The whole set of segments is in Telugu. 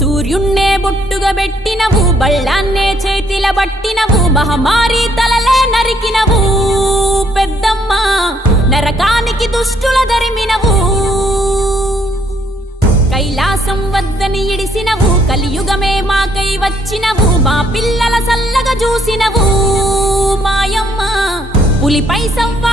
సూర్యుణ్ణే బొట్టుగా పెట్టినవు బళ్ళాన్నే చేతిల పట్టినవు మహమారి తలలే నరికినవు. పెద్దమ్మ నరకానికి దుష్టుల దరిమినవు. కైలాసం వద్దని ఇడిసినవు కలియుగమే మాకై వచ్చినవు మా పిల్లల సల్లగా చూసినవు. మాయమ్మ పులిపై సవ్వారే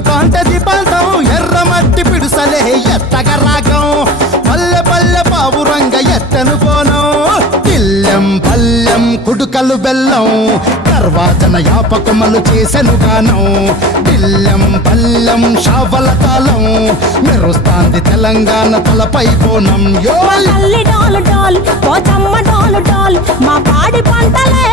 ఎలుగుతాంటే దీపాంతం ఎర్ర మట్టి పిడుసలే ఎత్తగ రాగం పల్లె పల్లె పావురంగ ఎత్తను పోనం పిల్లం పల్లెం కుడుకలు బెల్లం తర్వాతన యాపకమలు చేసెను గానం. పిల్లం పల్లెం షావల తాళం మెరుస్తాంది తెలంగాణ తలపై కోణం. యో యోల్ తల్లి డోలు మా పాడి పంటలే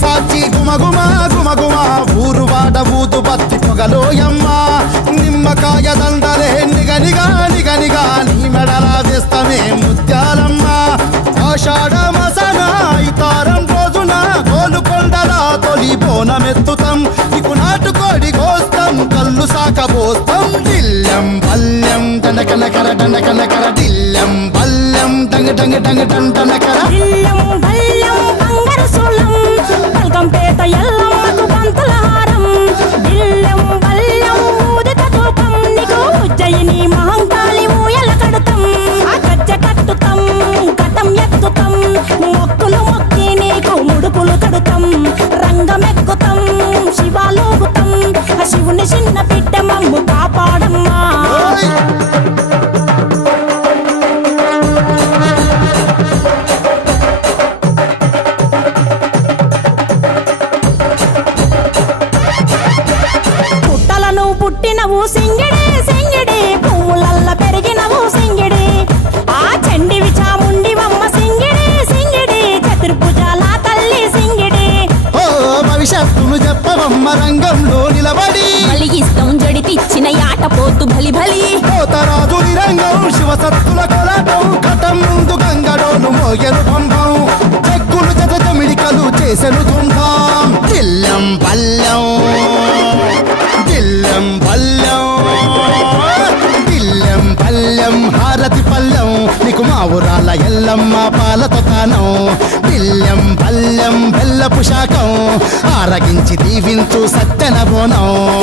సాచి గుమగుమ గుమగుమ ఊరు వాడ ఊదు బత్తి పొగలోయమ్మ నిమ్మకాయ దండలే నిగనిగా నిగనిగా నీ మెడల వేస్తమే ముత్యాలమ్మ. ఆషాఢ మసన ఇతారం రోజున గోలుకొండల తొలి బోనమెత్తుతాం. నీకు నాటుకోడి కోస్తాం కళ్ళు సాకబోస్తాం. దిల్లం పల్లెం దండకనకర దండకనకర దిల్లం పల్లెం డంగ డంగ డంగ డండనకర దిల్లం పల్లెం పల్కంపేట ఎల్లమ్మకు పంతుల హారం ఇల్లం బల్లం ఊదిత ధూపం నీకు ఉజ్జయిని మహంకాళి ఊయల కడుతాం. ఆ కట్టుతాం కటం ఎత్తుతాం. పుట్టినవు సింగిడి సింగిడి. పువ్వులల్ల పెరిగినవు సింగిడి. ఆ చండివి చాముండివమ్మ సింగిడి సింగిడి. చతుర్భుజాల తల్లి సింగిడి. ఓ భవిష్యత్తును చెప్పవమ్మ రంగంలో నిలబడి. బలిగిస్తాం జడితిచ్చిన యాట పోతు బలి బలి. పోతరాజు రంగం నీకు ఊరాల ఎల్లమ్మ పాలతో తానం. దిల్లం పల్లెం బెల్లపు శాఖం. ఆరగించి దీవించు సత్యన బోనం.